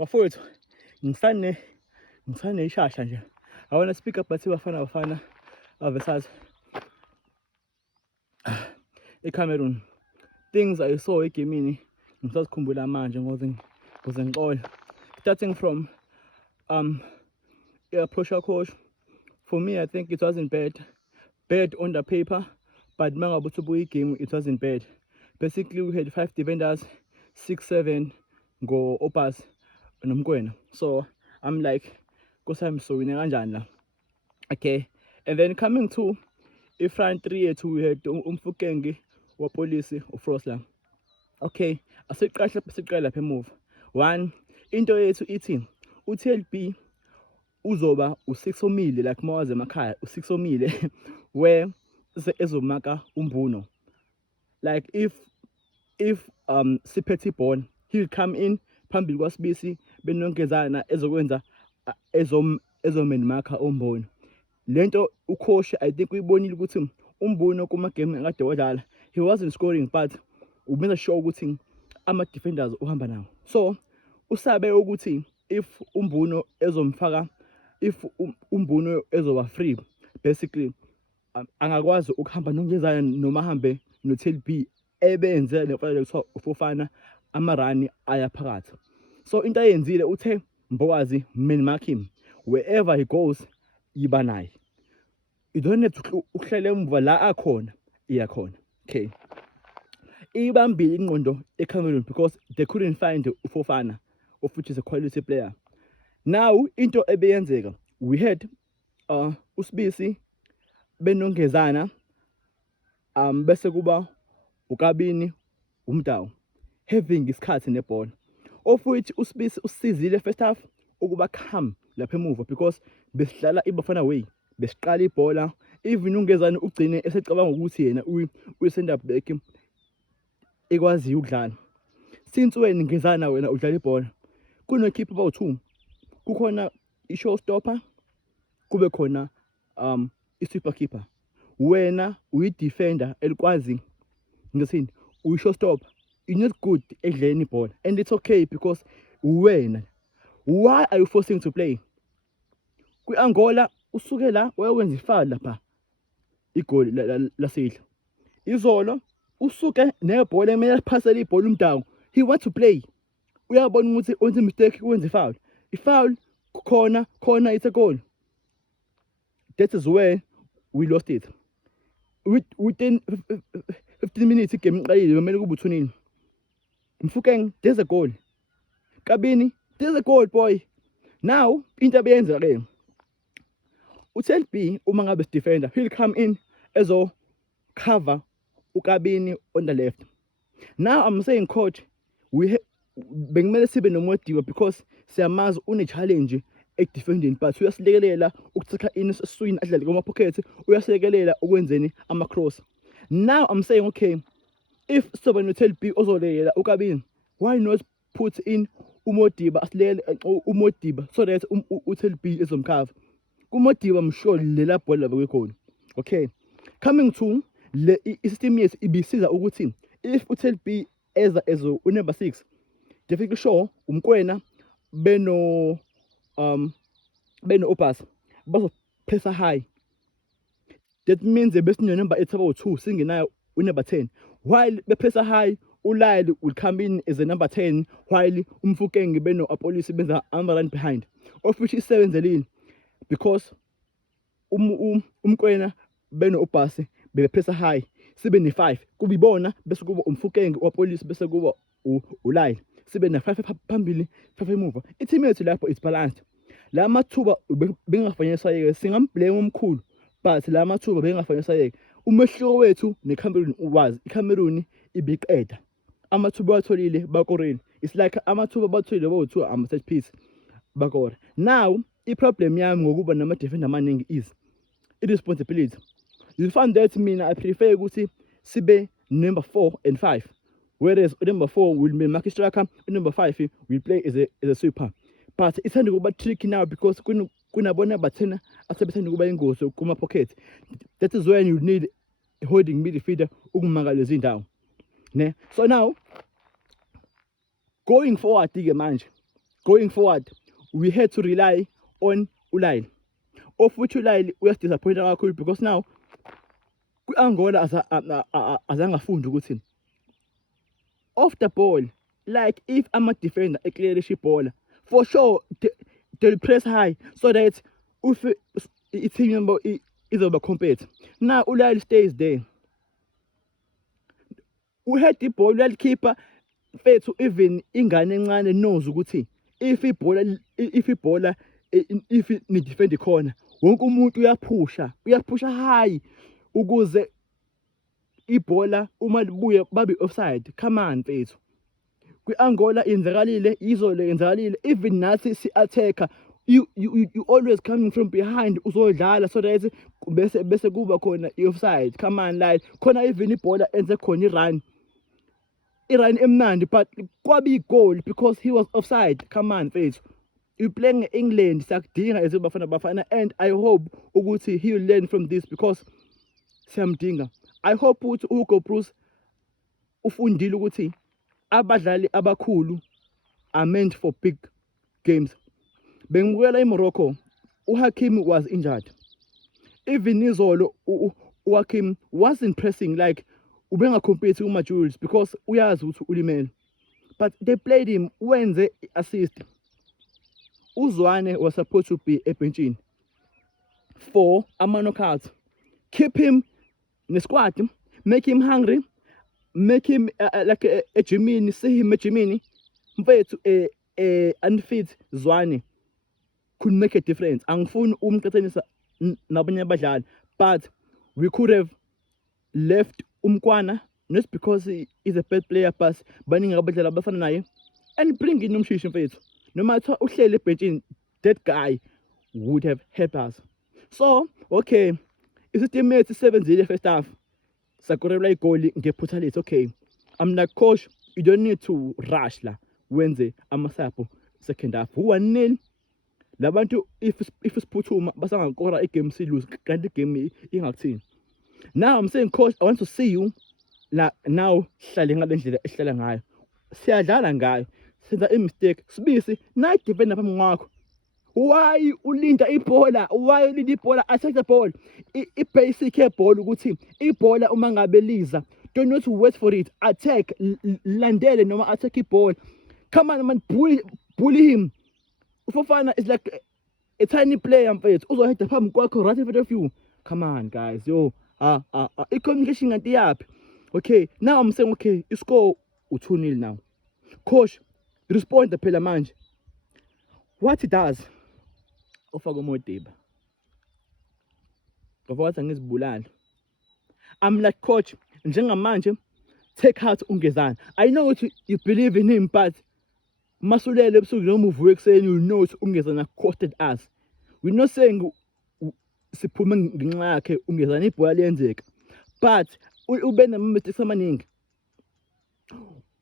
Bafowethu, ngisane ishasha nje. I wanna speak up bathi Bafana versus eCameroon. Things I saw egamini ngisazikhumbula manje ngoze ngixola. Starting from pressure coach. For me, I think it wasn't bad on the paper, but mangabe uthi game, it wasn't bad. Basically, we had 5 defenders, 6-7 go Opas nomkwena. So I'm like, I'm so winning. Okay, and then coming to front 3 we had Umfukenge wa police uFrosla. Okay, asiqala lapha move. 1 into yethu ithi uTLB uzoba u6 omile like mawaze emakhaya u6 omile where ezomaka umbuno. Like if siphethe ibhola, he'll come in phambili kwaSibisi benongezana ezokwenza ezomenmarka umbuno. Lento ucoach I think uyibonile ukuthi umbuno kuma game akade wadlala he wasn't scoring but ubenza sure ukuthi ama defenders uhamba nawo. So usabe ukuthi if umbuno ezomfaka umbuno ezoba free basically angakwazi ukuhamba nongezana noma hambe noTLB ebenze lefanele kuthiwa uFofana amarani ayaphakathi. So into ayenzile uthe Mbokazi mark him wherever he goes yiba naye. You don't have to uhlele emva la akhona iyakhona. Okay, ibambile ingqondo eCameroon because they couldn't find uFofana, of which is a quality player. Now into ebeyenzeka, we had uSibisi benongezana bese kuba uKabini uMdawu having isikhathi nebhola, of which uSibisi usizile first half ukuba calm lapha emuva because besidlala iBafana way, besiqala ibhola even ungezana ugcine esecabanga ukuthi yena uyi-center back ekwazi ukudlala. Since wena ngezana wena udlala ibhola kuno keeper bawu2, kukhona i-showstopper kube khona i-super keeper. Wena uyi-defender elikwazi ngisini uyi-showstopper, you're not good ekudlaleni ibhola and it's okay because wena why are you forcing to play? Kwi-Angola usuke la wayenza ifoul lapha igoli lasidla. Izolo usuke nebhola emele aphasele ibhola uMdawu, he want to play. Uyabona ukuthi wenza mistake wenza ifoul. Ifoul corner it's a goal. That is where we lost it. Within 15 minutes igame iqalile kumele kube u2-0. Mfukeng, there's a goal. Kabini, there's a goal boy. Now into abeyenza ke uTLB uma ngabe defender, he'll come in ezo cover uKabini on the left. Now I'm saying coach, bengimele sibe noModiba because siyamazi une challenge ekudefending but uyasilekelela ukuthatha in swing adlale kuma pocket, uyasilekelela ukwenzeni ama cross. Now I'm saying okay, if soba noTLB ozolekelela uKabini, why not put in uModiba asilele uModiba so that uTLB izomcover. kuModiba I'm sure lela bhola bekhona. Okay, coming to le system yes ibisiza ukuthi if uTLB eza number 6 definitely sure umkwena beno Opas bazo pressure high. That means the best number 8 about 2 singenayo number 10, while the pressure high uLyle will come in as a number 10 while Umfukeng beno apolice benza run behind, of which is 7 zelini because umkwena beno Opas be pressure high 75 kubibona bese kuba Umfukeng wapolice bese kuba uLyle sibe na 5 phambili 5 emuva. Iteam yethu lapho is balanced. La mathuba bengafanyiswa yeke singamblame omkhulu but la mathuba bengafanyiswa yeke. Umehluko wethu neCameroon uwazi, iCameroon ibiqeda amathuba atholile bakoreni. It's like amathuba batholile bawu2 ama set piece bakora. Now iproblem yami ngokuba nama defender amaningi is irresponsibility. You find that mina I prefer ukuthi sibe number 4 and 5, whereas number 4 will be market striker, number 5 will play as a sweeper. But it's going to be tricky now because kunabona bathena asebethanda kuba ingozi kuma pocket. That is when you need a holding midfielder ukumaka lezi ndawo. Ne? So now going forward ke manje going forward we had to rely on uLyle. Ofuthi uLyle uyadisappointa kakhulu because now kwi-Angola azange afunde ukuthi off the ball, like if I'm a defender eclearisha ibhola, for sure they'll press high so that if team number izoba compete. Now uLyle stays there. We had the ball, uLyle keeper fethu even ingane encane knows ukuthi if ibhola ni defend corner, wonke umuntu uyaphusha high ukuze ibhola uma libuye babe offside. Come on mfethu, kwi-Angola yenzakalile, izolo yenzakalile, even nathi si-attacker you always coming from behind uzodlala so that bese kuba khona i-offside. Come on Lyle, khona even ibhola enze khona i-run emnandi but kwabi goal because he was offside. Come on mfethu, you playing England, siyakudinga as Bafana, and I hope ukuthi he will learn from this because siyamdinga. I hope ukuthi uHugo Broos ufundile ukuthi abadlali abakhulu are meant for big games. Bengibukela eMorocco, uHakim was injured. Even izolo uHakim wasn't pressing like ubengacompete kuma-Jules because uyazi ukuthi ulimele. But they played him, wenze assist. Uzwane was supposed to be ebenchini for ama-knockouts. Keep him in the squad, make him hungry, make him like a Jimini, see him a Jimini, mfethu unfit Zwane could make a difference. Angifuni umqhathanisa nabanye abadlali, but we could have left Umkwana not because he is a bad player, but baningi abadlali abafana naye and bring in umshishi mfethu. No matter uhleli ebhenchini, that guy would have helped us. So okay, isiteam sisebenzile first half, sakorela igoli ngephutha lethu. Okay, I'm like coach, you don't need to rush la wenze amasapo second half 1-0. Labantu if siphuthuma basangakora igame si lose kanti igame ingakuthini. Now I'm saying coach, I want to see you now hlale ngale ndlela ehlala ngayo, siyadlala ngayo, senza mistake sibisi na defender phambi kwakho. Why ulinda ibhola? Why ulinda ibhola? Attack the ball. I-basic yebhola ukuthi ibhola uma ngabe liza, do not wait for it. Attack, landele noma attack ibhola. Come on man, bully him. Ufofana is like a tiny player mfethu, uzoheda phambi kwakho right in front of you. Come on guys, yo, i-communication kanti yaphi? Okay, now I'm saying okay, i-score u-2-0 now. Coach, respond phela manje. What he does, ufaka uModiba. Ngoba wathi angizibulala. I'm like coach, njengamanje take out Ungezana. I know what you believe in him, but masulele ebusuku noma uvuke ekuseni, you know ukuthi Ungezana costed us. We're not saying siphume ngenxa yakhe Ungezana, ibhola liyenzeka, but ube nama-mistakes amaningi.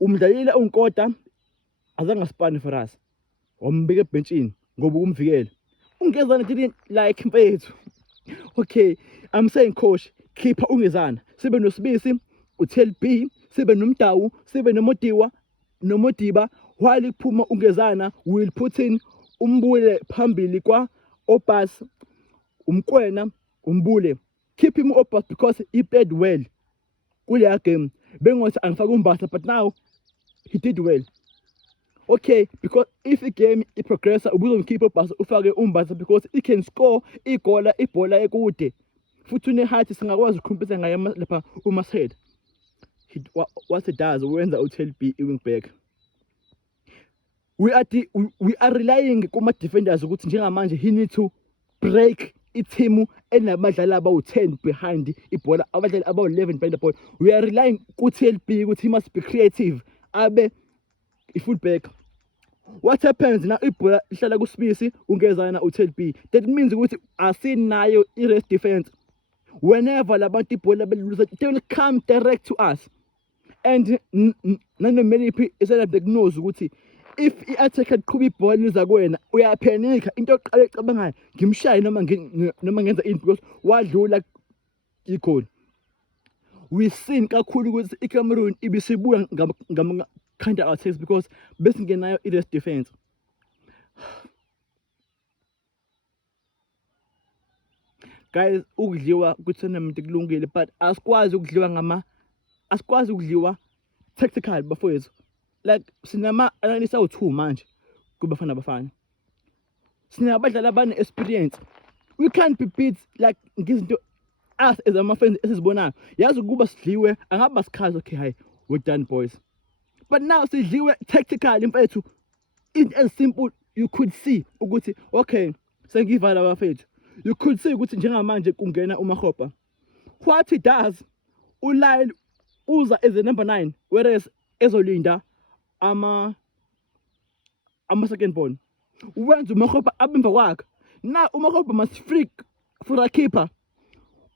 Umdlalile uNkota azange asipane for us, wambeka ebhenchini ngoba ukumvikela. Ungezana didn't like mfethu. Okay, I'm saying coach, keep Ungezana, sibe noSibisi, uTLB, sibe noMdawu, sibe noModiba. While iphuma Ungezana, we'll put in Umbule phambili kwa Opas, Umkwena, Umbule. Keep him Opas because he played well kuleya game. Bengothi angifaka uMbatha, but now he did well. Okay, because if the game progressa, ubuzomkhipha uBhasa ufake uMbatha because he can score igola ibhola ekude. Futhi une-height singakwazi ukukhompetha ngaye lapha uMasheed. What he does, wenza uTLB i-wing back. We are relying kuma-defenders ukuthi njengamanje he need to break i-team enabadlali abawu-10 behind ibhola, abadlali abawu-11 behind the ball. We are relying ku-TLB ukuthi he must be creative, abe i-fullback. What happens now ibhola ihlala kuSibisi, Ungezana uTLB? That means ukuthi asinayo i-rest defense. Whenever labantu ibhola beluza, they will come direct to us. And nanomelipi iselapha knows ukuthi if i-attacker qhuba ibhola liza kuwena, uyaphenika, into yokuqala ecabangayo ngimshaye noma ngenza ini because wadlula igoli. We seen kakhulu ukuthi iCameroon ibisibuya ngama counter attacks because besingenayo i-rest defense. guys, ukudliwa kwi-tournament kulungile, but asikwazi ukudliwa tactical bafowethu. Like sinama-analyst awu-2 manje kuBafana Bafana. Sinabadlali abane-experience. We can't be beat like ngizinto us as ama-fans esizibonayo. Yazi ukuba sidliwe angaba sikhazi, okay hayi we're done boys. But now sidliwe tactical mfethu. It as simple, you could see ukuthi okay sengivala bafethu. You could see ukuthi njengamanje kungena uMakgopa. What he does, uLyle uza as a number 9, whereas ezolinda second ball. Wenza uMakgopa abemva kwakhe. Now uMakgopa must freak for a keeper.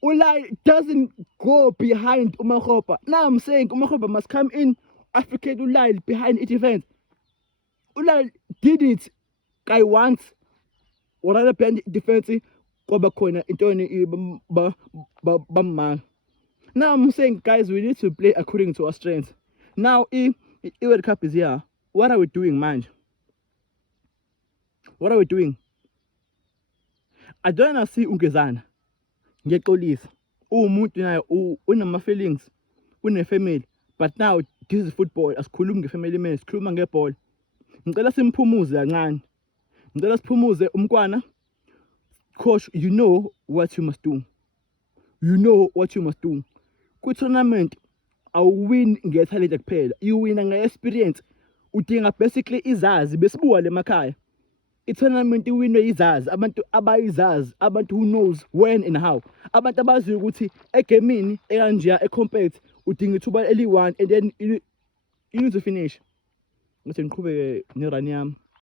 uLyle doesn't go behind uMakgopa. Now I'm saying uMakgopa must come in, afflicate uLyle behind the defense. uLyle did it guy once. Whatever behind defense kwaba khona intoni bamanga. Now I'm saying guys, we need to play according to our strengths. Now if World Cup is here, what are we doing man? What are we doing? I don't wanna see Ungezana. Ngiyaxolisa. Umuntu naye unama feelings, une-family. But now this is football. Asikhulumi nge-family man, sikhuluma ngebhola. Ngicela simphumuze kancane. Ngicela siphumuze umkwana. Coach, you know what you must do. You know what you must do. Kwi-tournament awuwin nge-talent kuphela. You win nge-experience. Udinga basically izazi besibuka lemakhaya. I-tournament iwinwe izazi, abantu abayizazi, abantu who knows when and how. Abantu abaziyo ukuthi egamini ekanjeya e-compact udinga ithuba eli-1 and then you need to finish. Ngithi ngiqhubeke ne-run yami.